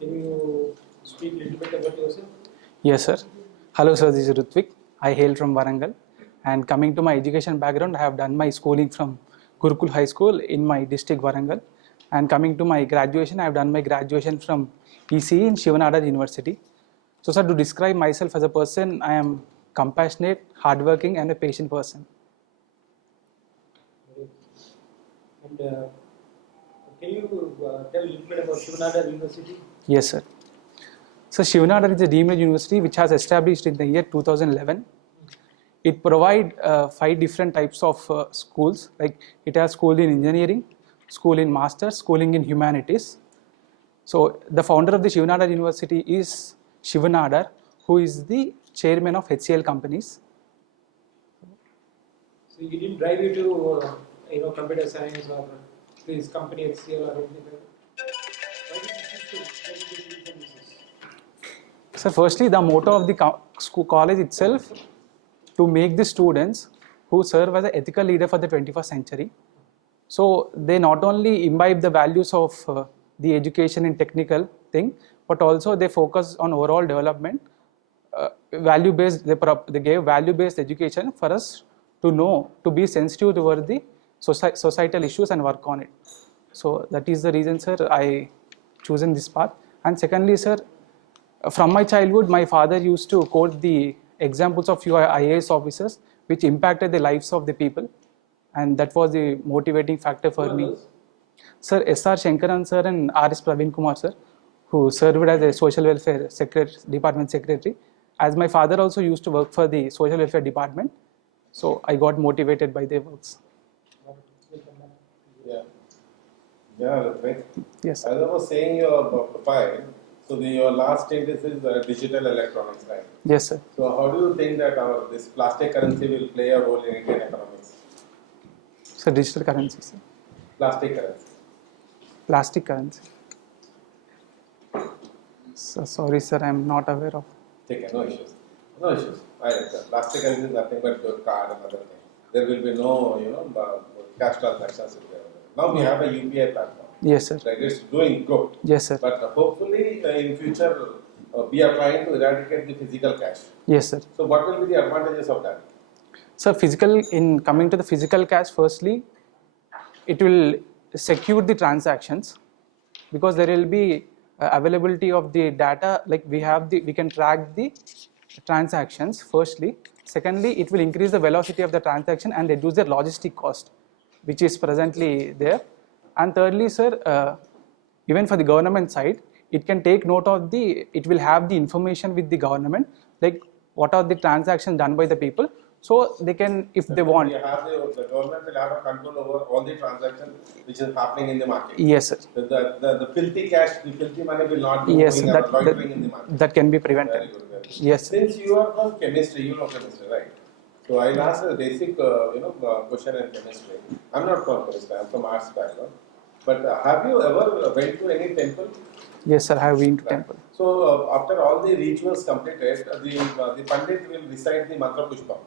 Can you speak a little bit about yourself? Yes, sir. Hello, sir. This is Ruthwik. I hail from Warangal. And coming to my education background, I have done my schooling from Gurukul High School in my district Warangal. And coming to my graduation, I have done my graduation from ECE in Shivanada University. So, sir, to describe myself as a person, I am compassionate, hardworking, and a patient person. And can you tell a little bit about Shivanada University? Yes, sir. So, Shivanada is a deemed university which has established in the year 2011. It provides 5 different types of schools. Like it has school in engineering, school in masters, schooling in humanities. So the founder of the Shivanada University is Shivanada, who is the chairman of HCL companies. So he didn't drive you to computer science or his company HCL or anything like that? Why did you choose to get into civil services? So firstly, the motto of the school college itself to make the students who serve as an ethical leader for the 21st century. So they not only imbibe the values of the education and technical thing, but also they focus on overall development. Value-based, they gave value-based education for us to know, to be sensitive toward the societal issues and work on it. So that is the reason, sir, I chosen this path. And secondly, sir, from my childhood, my father used to quote the examples of few IAS officers which impacted the lives of the people, and that was the motivating factor for me. Sir, S.R. Shankaran sir and R.S. Praveen Kumar sir, who served as a social welfare department secretary. As my father also used to work for the social welfare department, so I got motivated by their works. Yeah, right. Yes. As I was saying, your profile. So your last status is digital electronics, right? Yes, sir. So how do you think that this plastic currency will play a role in Indian economics? So digital currency, sir. Plastic currency. Plastic currency. So, sorry, sir, I am not aware of. Okay, no issues. No issues. Plastic currency is nothing but your card and other things. There will be no, cash transactions. Now we have a UPI platform. Yes, sir. Like it's doing good. Yes, sir. But hopefully in future we are trying to eradicate the physical cash. Yes, sir. So what will be the advantages of that? So coming to the physical cash, firstly, it will secure the transactions because there will be availability of the data. Like we can track the transactions. Firstly, secondly, it will increase the velocity of the transaction and reduce the logistic cost, which is presently there. And thirdly, sir, even for the government side, it can take note of it will have the information with the government, like what are the transactions done by the people. So they can, if they want. The government will have a control over all the transactions which is happening in the market. Yes, sir. The filthy cash, the filthy money will not be yes, moving or loitering in the market. That can be prevented. Very good, very good. Yes. Since you are from chemistry, you know chemistry, right? So I'll ask a basic, question in chemistry. I'm not from chemistry. I'm from arts background. But have you ever went to any temple? Yes, sir. I have been to temple. So after all the rituals completed, the Pandit will recite the Mantra Pushpam.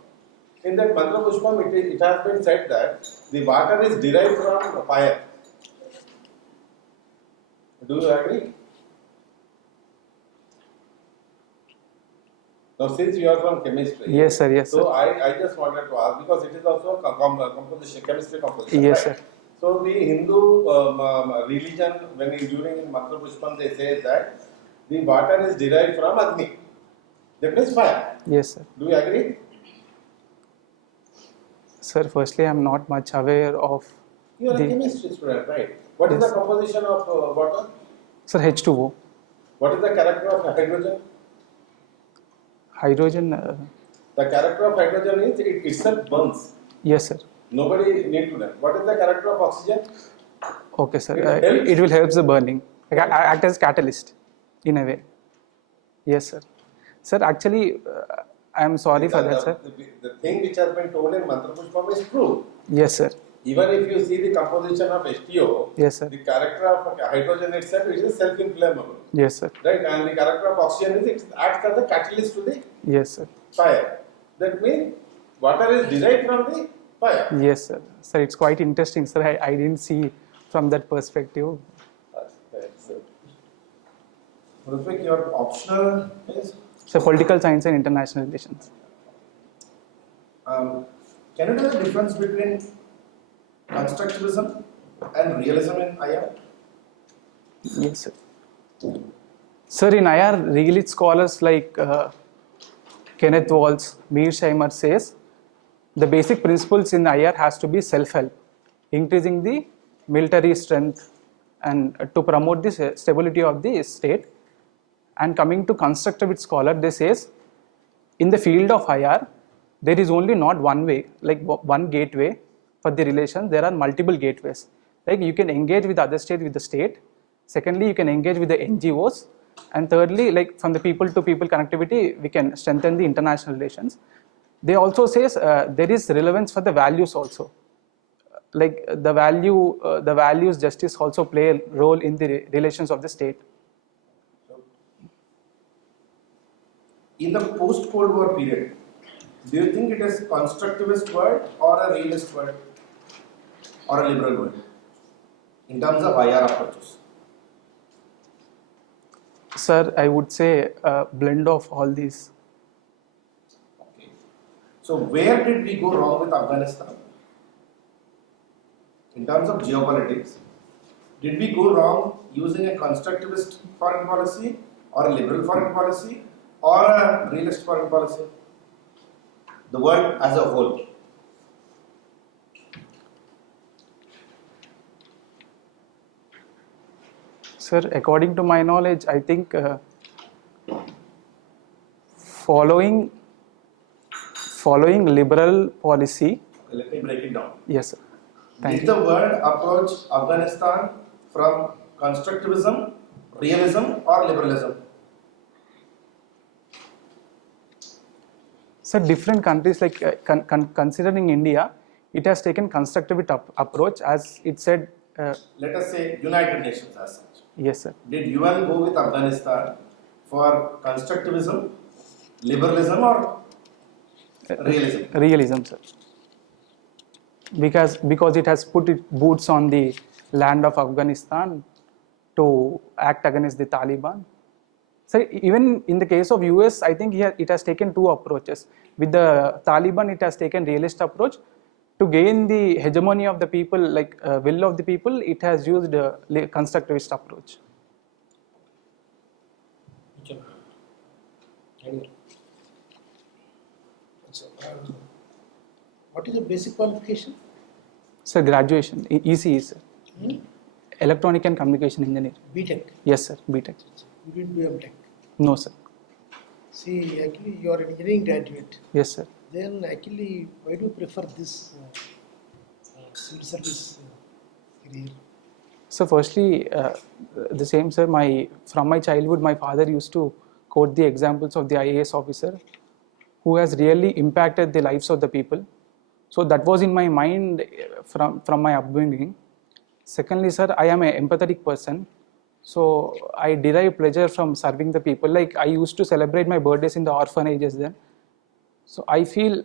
In that Mantra Pushpam, it has been said that the water is derived from fire. Do you agree? Now, since you are from chemistry, yes, sir. Yes, so sir. I just wanted to ask because it is also a composition, chemistry composition. Yes, right? sir. So the Hindu religion, during Mantra Pushpam, they say that the water is derived from Agni. That means fire. Yes, sir. Do you agree? Sir, firstly, I am not much aware of. You are a chemistry student, right? What is the composition of water? Sir, H2O. What is the character of hydrogen? Hydrogen. The character of hydrogen is it itself burns. Yes, sir. Nobody need to know. What is the character of oxygen? Okay, sir. It will help the burning. Act as catalyst, in a way. Yes, sir. Sir, actually, I am sorry for that, sir. The thing which has been told in Mantra Pushpam is true. Yes, sir. Even if you see the composition of H2O, yes, sir. The character of hydrogen itself is self-inflammable. Yes, sir. Right, and the character of oxygen is it acts as a catalyst to the yes, sir. fire. That means water is derived from the fire. Yes, sir. Sir, it's quite interesting, sir. I didn't see from that perspective. Ruthwik, your optional is? So political science and international relations. Can you tell the difference between constructivism and realism in IR? Yes, sir. Sir, in IR, realist scholars like Kenneth Walls, Mearsheimer says, the basic principles in IR has to be self-help, increasing the military strength and to promote the stability of the state. And coming to constructivist scholar, they says, in the field of IR, there is only not one way, like one gateway for the relation. There are multiple gateways. Like you can engage with other state with the state. Secondly, you can engage with the NGOs. And thirdly, like from the people to people connectivity, we can strengthen the international relations. They also says there is relevance for the values also. Like the values justice also play a role in the relations of the state. In the post-Cold War period, do you think it is constructivist world or a realist world or a liberal world in terms of IR approaches? Sir, I would say a blend of all these. Okay. So where did we go wrong with Afghanistan? In terms of geopolitics, did we go wrong using a constructivist foreign policy or a liberal foreign policy or a realist foreign policy? The world as a whole. Sir, according to my knowledge, I think following liberal policy. Let me break it down. Yes, sir. Thank Did you. the world approach Afghanistan from constructivism, realism, or liberalism? So different countries like considering India, it has taken constructivist approach as it said. Let us say United Nations as such. Yes, sir. Did UN go with Afghanistan for constructivism, liberalism, or realism? Realism, sir. Because it has put its boots on the land of Afghanistan to act against the Taliban. So even in the case of US, I think here it has taken two approaches. With the Taliban, it has taken realist approach. To gain the hegemony of the people, like will of the people, it has used a constructivist approach. What is the basic qualification? Sir, graduation, ECE, sir. Electronic and Communication Engineer. BTech. Yes, sir, BTech. You didn't do MTech. No, sir. See, actually, you are an engineering graduate. Yes, sir. Then, actually, why do you prefer this civil service career? So, firstly, the same, sir. From my childhood, my father used to quote the examples of the IAS officer who has really impacted the lives of the people. So that was in my mind from my upbringing. Secondly, sir, I am an empathetic person. So I derive pleasure from serving the people. Like I used to celebrate my birthdays in the orphanages then. So I feel,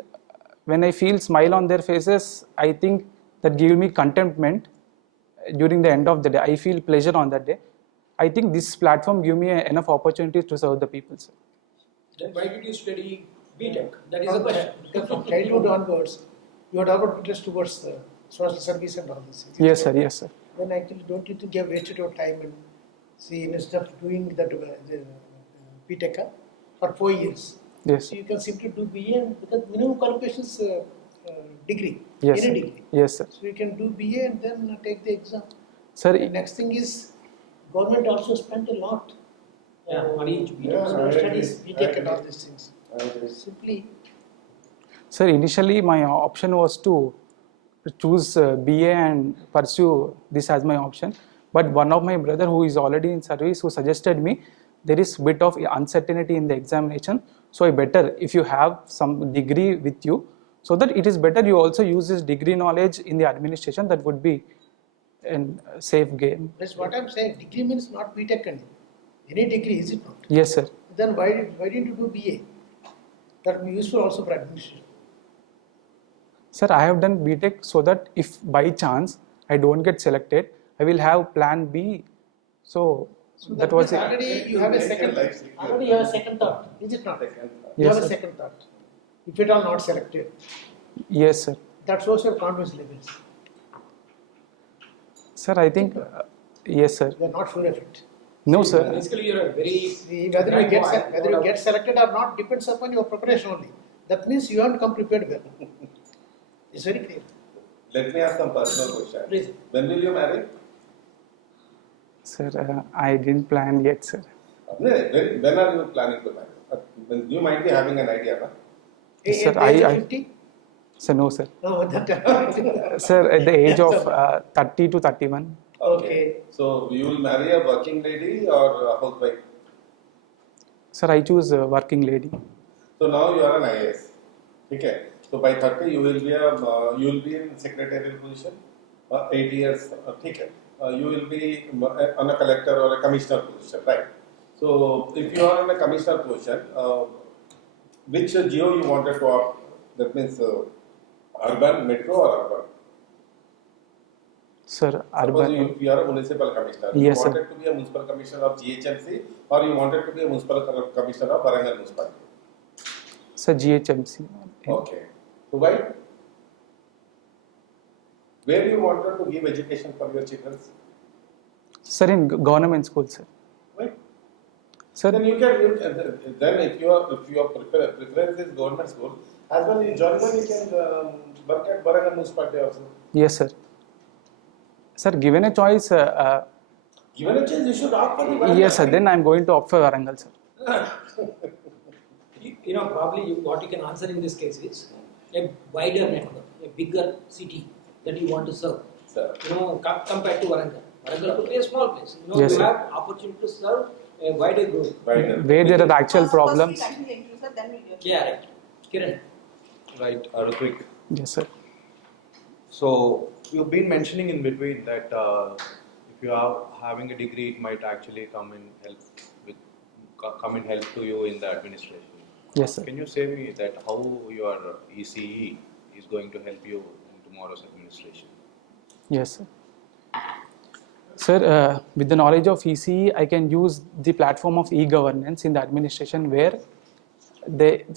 when I feel smile on their faces, I think that gives me contentment during the end of the day. I feel pleasure on that day. I think this platform gives me enough opportunities to serve the people, sir. Then why did you study BTech? That is the question. Because from childhood onwards, you had developed interest towards the social service and all this. Yes, sir. Yes, sir. Then actually, don't you think you have wasted your time and see instead of doing that the BTech for 4 years? Yes. So you can simply do BA and because minimum qualification is degree. Yes, any sir. degree. Yes, sir. So you can do BA and then take the exam. Sir, The next thing is government also spent a lot. Money into BTech. Yeah, Studies, BTech and all these things. I agree. Simply, sir, initially my option was to choose BA and pursue this as my option. But one of my brother who is already in service who suggested me there is bit of uncertainty in the examination. So I better if you have some degree with you, so that it is better you also use this degree knowledge in the administration. That would be a safe game. that's what I'm saying. Degree means not BTech only. Any degree, is it not? Yes, sir. Then why didn't you do BA? That would be useful also for administration. Sir, I have done BTech so that if by chance I don't get selected, I will have plan B. So So that was it. already you have a second. Already you have a second thought, is it not? You Yes, have a sir. second thought. If it are not selected, Yes, sir. that shows your confidence levels. Sir, I think, yes, sir. You are not sure of it. No, See, sir. Basically, you're a very See, whether you get selected or not depends upon your preparation only. That means you haven't come prepared well. It's very clear. Let me ask some personal question. Please. When will you marry? Sir, I didn't plan yet, sir. When are you planning to marry? You might be having an idea, no? Sir, At the age of I 50? sir, no, sir. No, that Sir, at the age of 30 to 31. Okay. So you will marry a working lady or a housewife? Sir, I choose a working lady. So now you are an IAS. Okay. So by 30 you will be in secretarial position. 8 years. Okay. You will be on a collector or a commissioner position, right? So if you are in a commissioner position, which geo you wanted to opt? That means urban, metro, or urban? Sir, Suppose urban. you are a municipal commissioner. Yes, you sir. wanted to be a municipal commissioner of GHMC, or you wanted to be a municipal commissioner of Warangal municipality? Sir, GHMC. Okay. So why? Where you wanted to give education for your children? Sir, in government school, sir. Why? Sir, Then you can. Then if your preference is government school, as well you join them, you can work at Warangal municipality also. yes, sir. Sir, given a choice, Given a chance, you should opt for the Warangal. yes, sir. Then I'm going to opt for Warangal, sir. Probably what you can answer in this case is a wider network, a bigger city that you want to serve. Sir. Compared to Warangal. Warangal could be a small place. Yes, you sir. have opportunity to serve a wider group. Wider. Where there are actual problems. First we continue into, sir, then we do. Yeah, right. Kiran. Right, Ruthwik. Yes, sir. So you've been mentioning in between that if you are having a degree, it might actually come in help to you in the administration. Yes, sir. Can you say me that how your ECE is going to help you in tomorrow's administration? Yes, sir. Sir, with the knowledge of ECE, I can use the platform of e-governance in the administration, where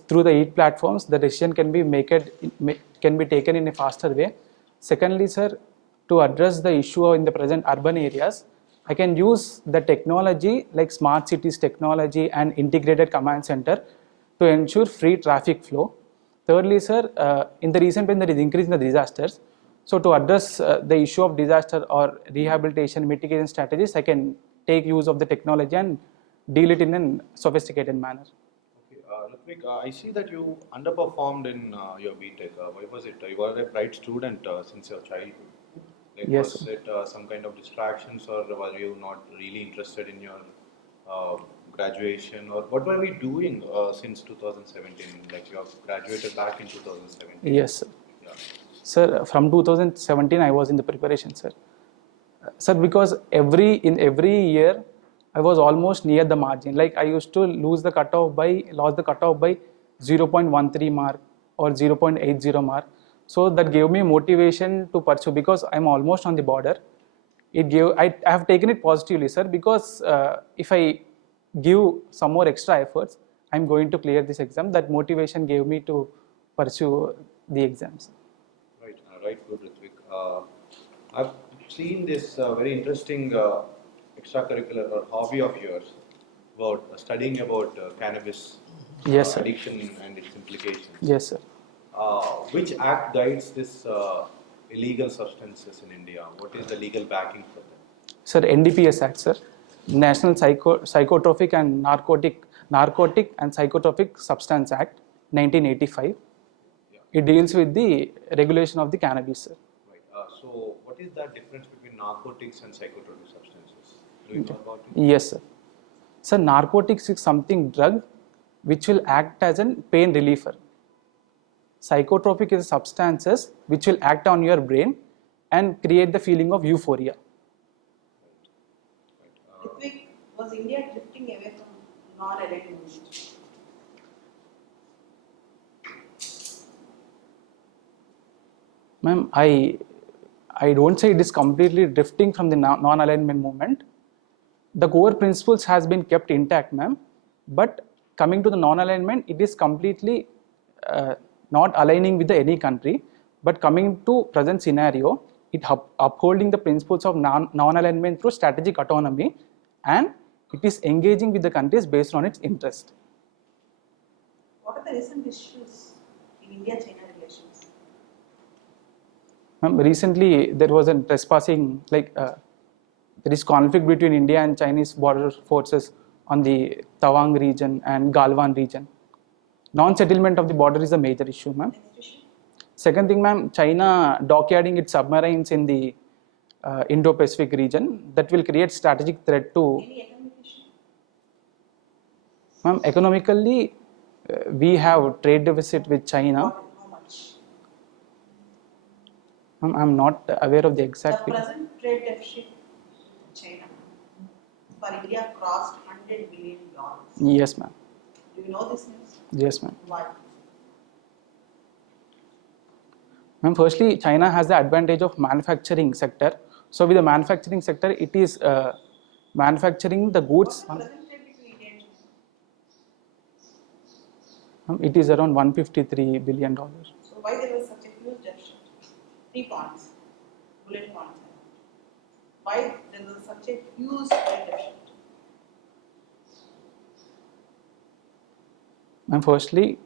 through the 8 platforms, the decision can be taken in a faster way. Secondly, sir, to address the issue in the present urban areas, I can use the technology like smart cities technology and integrated command center to ensure free traffic flow. Thirdly, sir, in the recent time there is increase in the disasters. So to address the issue of disaster or rehabilitation mitigation strategies, I can take use of the technology and deal it in a sophisticated manner. Okay, Ruthwik, I see that you underperformed in your BTech. Why was it? You were a bright student since your childhood. Like, Yes, was it some kind of distractions, or were you not really interested in your graduation, or what were we doing since 2017? Like, you have graduated back in 2017. Yes, sir. Yeah. Sir, from 2017 I was in the preparation, sir. Sir, because in every year I was almost near the margin. Like I used to lost the cutoff by 0.13 mark or 0.80 mark. So that gave me motivation to pursue, because I'm almost on the border. I have taken it positively, sir, because if I give some more extra efforts, I'm going to clear this exam. That motivation gave me to pursue the exams. Right, right, good, Ruthwik. I've seen this very interesting extracurricular or hobby of yours about studying about cannabis Yes, sir. addiction and its implications. Yes, sir. Which act guides this illegal substances in India? What is the legal backing for them? Sir, NDPS Act, sir. National Psychotropic and Narcotic and Psychotropic Substance Act, 1985. Yeah. It deals with the regulation of the cannabis, sir. Right. So, what is the difference between narcotics and psychotropic substances? Do you know about it? Yes, sir. Sir, narcotics is something drug which will act as a pain reliever. Psychotropic is substances which will act on your brain and create the feeling of euphoria. Ruthwik, was India drifting away from non-alignment? Ma'am, I don't say it is completely drifting from the non-alignment movement, the core principles has been kept intact, ma'am. But coming to the non-alignment, it is completely not aligning with any country. But coming to present scenario, it upholding the principles of non-alignment through strategic autonomy, and it is engaging with the countries based on its interest. What are the recent issues in India-China relations? Recently, there was a trespassing, there is conflict between India and Chinese border forces on the Tawang region and Galwan region. Non-settlement of the border is a major issue, ma'am. Next issue. Second thing, ma'am, China dockyarding its submarines in the Indo-Pacific region, that will create strategic threat to. Any economic issue? Ma'am, economically, we have trade deficit with China. How much? Ma'am, I'm not aware of the The exact figure. present trade deficit with China for India crossed $100 billion. Yes, ma'am. Do you know this news? Yes, ma'am. Why? Ma'am, firstly, China has the advantage of manufacturing sector. So with the manufacturing sector, it is manufacturing the goods. What's the present trade between India and China? Ma'am, it is around $153 billion. So why there was such a huge deficit? 3 points, bullet points. Why there was such a huge trade deficit? And firstly,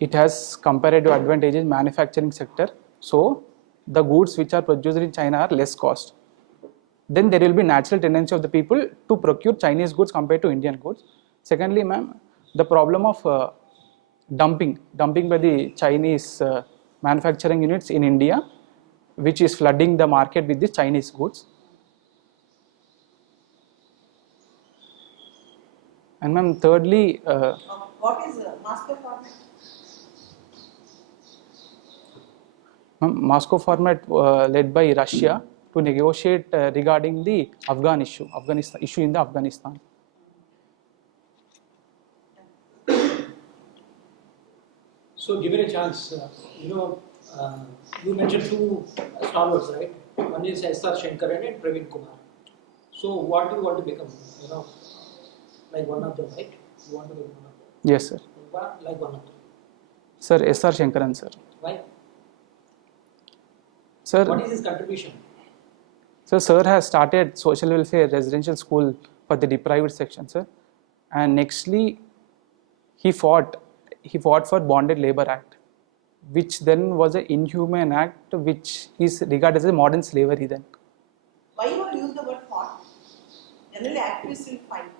it has comparative advantages in manufacturing sector. So the goods which are produced in China are less cost. Then there will be natural tendency of the people to procure Chinese goods compared to Indian goods. Secondly, ma'am, the problem of dumping by the Chinese manufacturing units in India, which is flooding the market with the Chinese goods. And ma'am, thirdly, What is Moscow format? Moscow format led by Russia to negotiate regarding the Afghan issue in the Afghanistan. So given a chance, you mentioned 2 stalwarts, right? One is S.R. Shankaran and Praveen Kumar. So what do you want to become? Like one of them, right? You want to become one of them? Yes, sir. Like one of them. Sir, S.R. Shankaran, sir. Why? Sir, What is his contribution? so sir has started social welfare residential school for the deprived section, sir. And nextly, he fought for Bonded Labor Act, which then was an inhumane act, which is regarded as a modern slavery then. Why you want to use the word fought? Generally, activists will fight.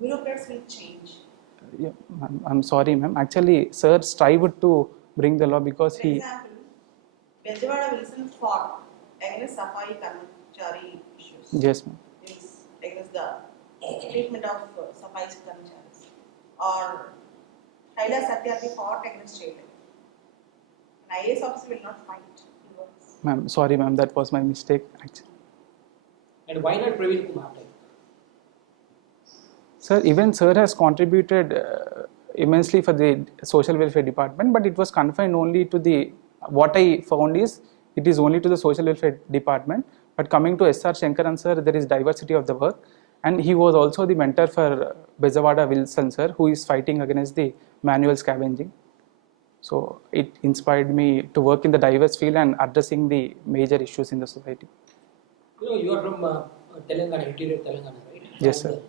Bureaucrats will change. Yeah, I'm sorry, ma'am. Actually, sir strived to bring the law because For he. example, Bejawada Wilson fought against Safai Karmachari issues. Yes, ma'am. Against the treatment of Safai Karmacharis. Or Kaila Satyarthi fought against child labor. An IAS officer will not fight. Ma'am, sorry, ma'am. That was my mistake. Actually. And why not Praveen Kumar? Sir, even sir has contributed immensely for the social welfare department, but it was confined only to the. What I found is it is only to the social welfare department. But coming to S.R. Shankaran sir, there is diversity of the work, and he was also the mentor for Bejawada Wilson sir, who is fighting against the manual scavenging. So it inspired me to work in the diverse field and addressing the major issues in the society. You are from Telangana, interior Telangana, right? Yes, sir.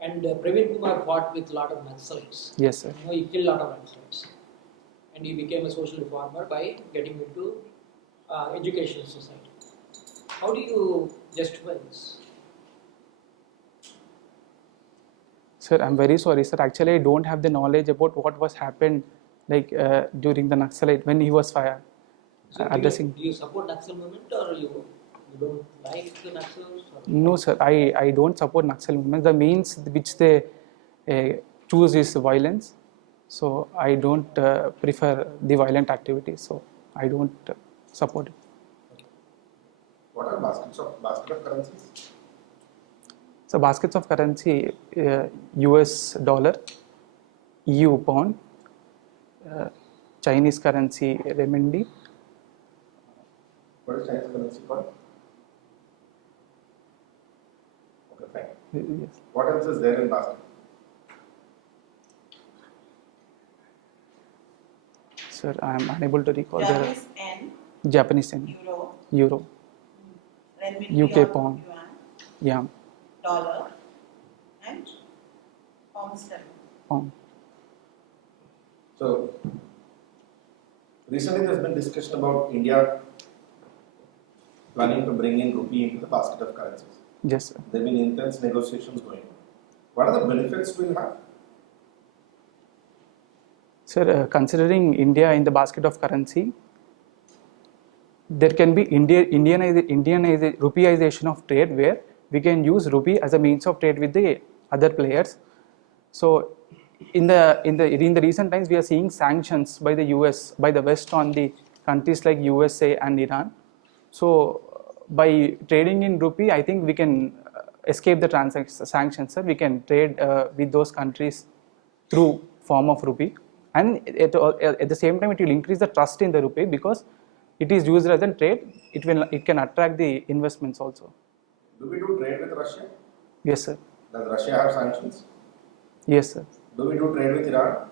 And Praveen Kumar fought with a lot of Naxalites. Yes, sir. He killed a lot of Naxalites. And he became a social reformer by getting into educational society. How do you justify this? Sir, I'm very sorry, sir. Actually, I don't have the knowledge about what was happened during the Naxalite when he was fired. So Addressing. do you support Naxal movement or you don't like the Naxals? No, sir. I don't support Naxal movement. The means which they choose is violence. So I don't prefer the violent activities. So I don't support it. What are basket of currencies? So baskets of currency: US dollar, EU pound, Chinese currency renminbi. What is Chinese currency called? Yes. What else is there in basket? Sir, I am unable to recall. Japanese yen, Japanese yen, euro, euro, renminbi UK or pound, yuan, yeah, dollar, and pound sterling. pound. So, recently there's been discussion about India planning to bring in rupee into the basket of currencies. Yes, sir. There have been intense negotiations going on. What are the benefits we will have? Sir, considering India in the basket of currency, there can be rupeeization of trade where we can use rupee as a means of trade with the other players. So, in the recent times, we are seeing sanctions by the US, by the West on the countries like USA and Iran. So, by trading in rupee, I think we can escape the sanctions. Sir. We can trade with those countries through form of rupee, and at the same time, it will increase the trust in the rupee because it is used as a trade. It can attract the investments also. Do we do trade with Russia? Yes, sir. Does Russia have sanctions? Yes, sir. Do we do trade with Iran?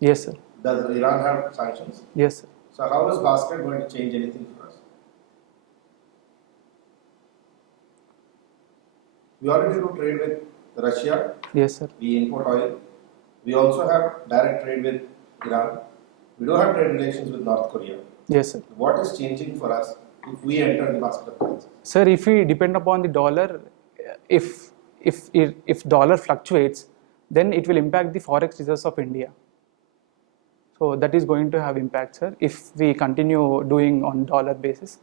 Yes, sir. Does Iran have sanctions? Yes, sir. So how is basket going to change anything for us? We already do trade with Russia. Yes, sir. We import oil. We also have direct trade with Iran. We do have trade relations with North Korea. Yes, sir. What is changing for us if we enter the basket of currencies? Sir, if we depend upon the dollar, if dollar fluctuates, then it will impact the forex reserves of India. So that is going to have impact, sir, if we continue doing on dollar basis.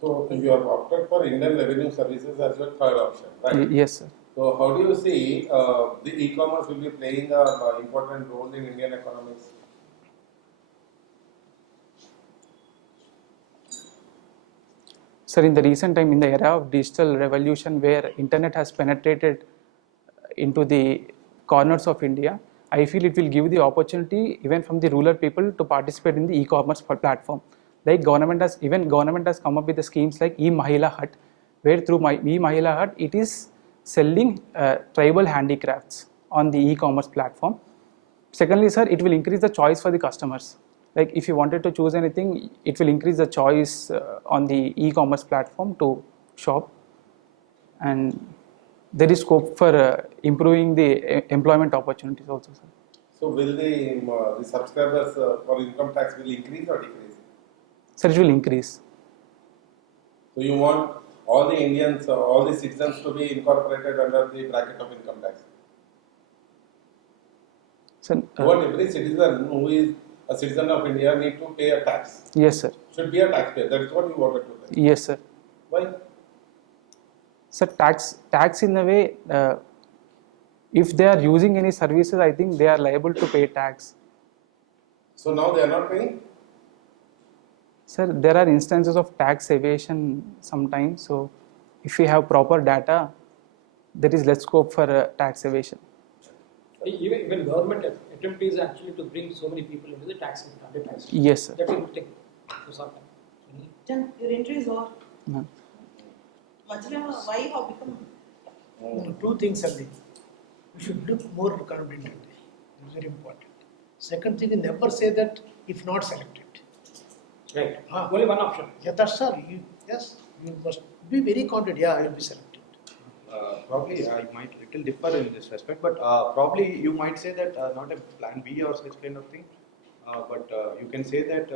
So you have opted for Indian revenue services as your third option, right? Yes, sir. So how do you see the e-commerce will be playing an important role in Indian economics? Sir, in the recent time, in the era of digital revolution where internet has penetrated into the corners of India, I feel it will give the opportunity even from the rural people to participate in the e-commerce platform. Like government has come up with the schemes like e-Mahila Hut, where through e-Mahila Hut it is selling tribal handicrafts on the e-commerce platform. Secondly, sir, it will increase the choice for the customers. Like if you wanted to choose anything, it will increase the choice on the e-commerce platform to shop, and there is scope for improving the employment opportunities also, sir. So will the subscribers for income tax will increase or decrease? Sir, it will increase. So you want all the Indians, all the citizens to be incorporated under the bracket of income tax? Sir, You want every citizen who is a citizen of India need to pay a tax? yes, sir. Should be a taxpayer. That is what you wanted to say. Yes, sir. Why? Sir, tax in a way, if they are using any services, I think they are liable to pay tax. So now they are not paying? Sir, there are instances of tax evasion sometimes. So, if we have proper data, there is less scope for tax evasion. Even government attempt is actually to bring so many people into the tax and target tax. Yes, sir. That's a good thing to sort out. Then your entry is over. No. Why you have become? Two things only. We should look more confidently. It's very important. Second thing, never say that if not selected. Right. Only one option. Yeah, that's all. Yes, you must be very confident. Yeah, you'll be selected. Probably I might little differ in this respect, but probably you might say that not a plan B or such kind of thing, but you can say that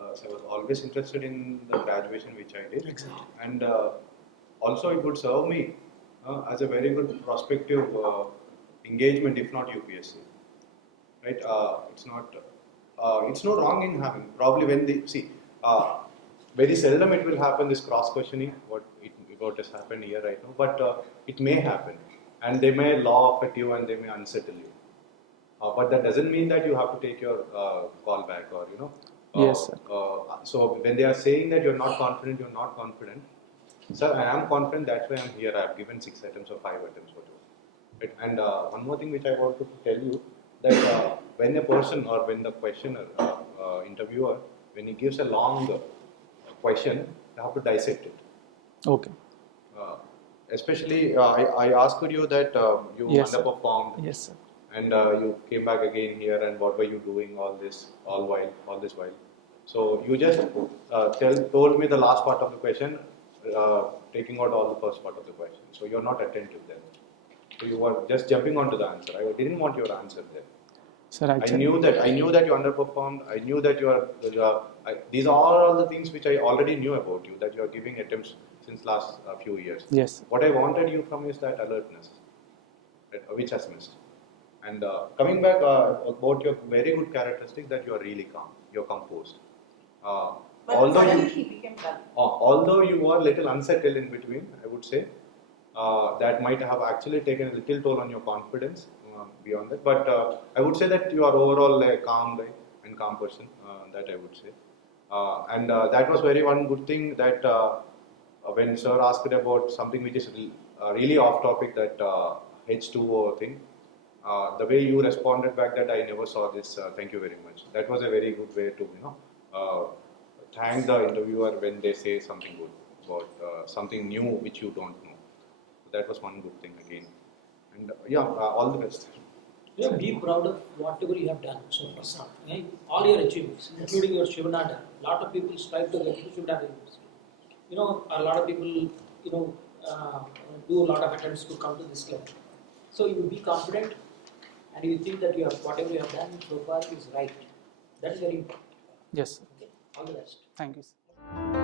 I was always interested in the graduation which I did, Exactly. and also it would serve me as a very good prospective engagement, if not UPSC. Right? It's no wrong in having. Probably when they see, very seldom it will happen. This cross questioning, what has happened here right now, but it may happen, and they may law affect you and they may unsettle you. But that doesn't mean that you have to take your call back or Yes, sir. So when they are saying that you're not confident, sir, I am confident. That's why I'm here. I've given 6 attempts or 5 attempts or 2. Right? And one more thing which I want to tell you that when a person or when the questioner, interviewer, when he gives a long question, you have to dissect it. Okay. Especially, I asked you that you Yes, sir. underperformed, Yes, sir. and you came back again here, and what were you doing all this while? So you just told me the last part of the question, taking out all the first part of the question. So you're not attentive then. So you were just jumping onto the answer. I didn't want your answer there. Sir, I knew that you underperformed. I knew that you are. These are all the things which I already knew about you. That you are giving attempts since last few years. Yes. What I wanted you from is that alertness, which has missed. And coming back about your very good characteristic, that you are really calm. You're composed. But Although suddenly he became dull. although you were little unsettled in between, I would say that might have actually taken a little toll on your confidence. Beyond that, but I would say that you are overall a calm guy and calm person. That I would say, and that was very one good thing that when sir asked about something which is really off topic, that H2O thing, the way you responded back, that I never saw this. Thank you very much. That was a very good way to thank the interviewer when they say something good about something new which you don't know. That was one good thing again. And all the best. You know, be proud of whatever you have done so far. Right? All your achievements, including your Shivananda. A lot of people strive to get to Shivananda University. You know, a lot of people, do a lot of attempts to come to this level. So you be confident, and you think that whatever you have done so far is right. That is very important. Yes, sir. Okay? All the best. Thank you, sir.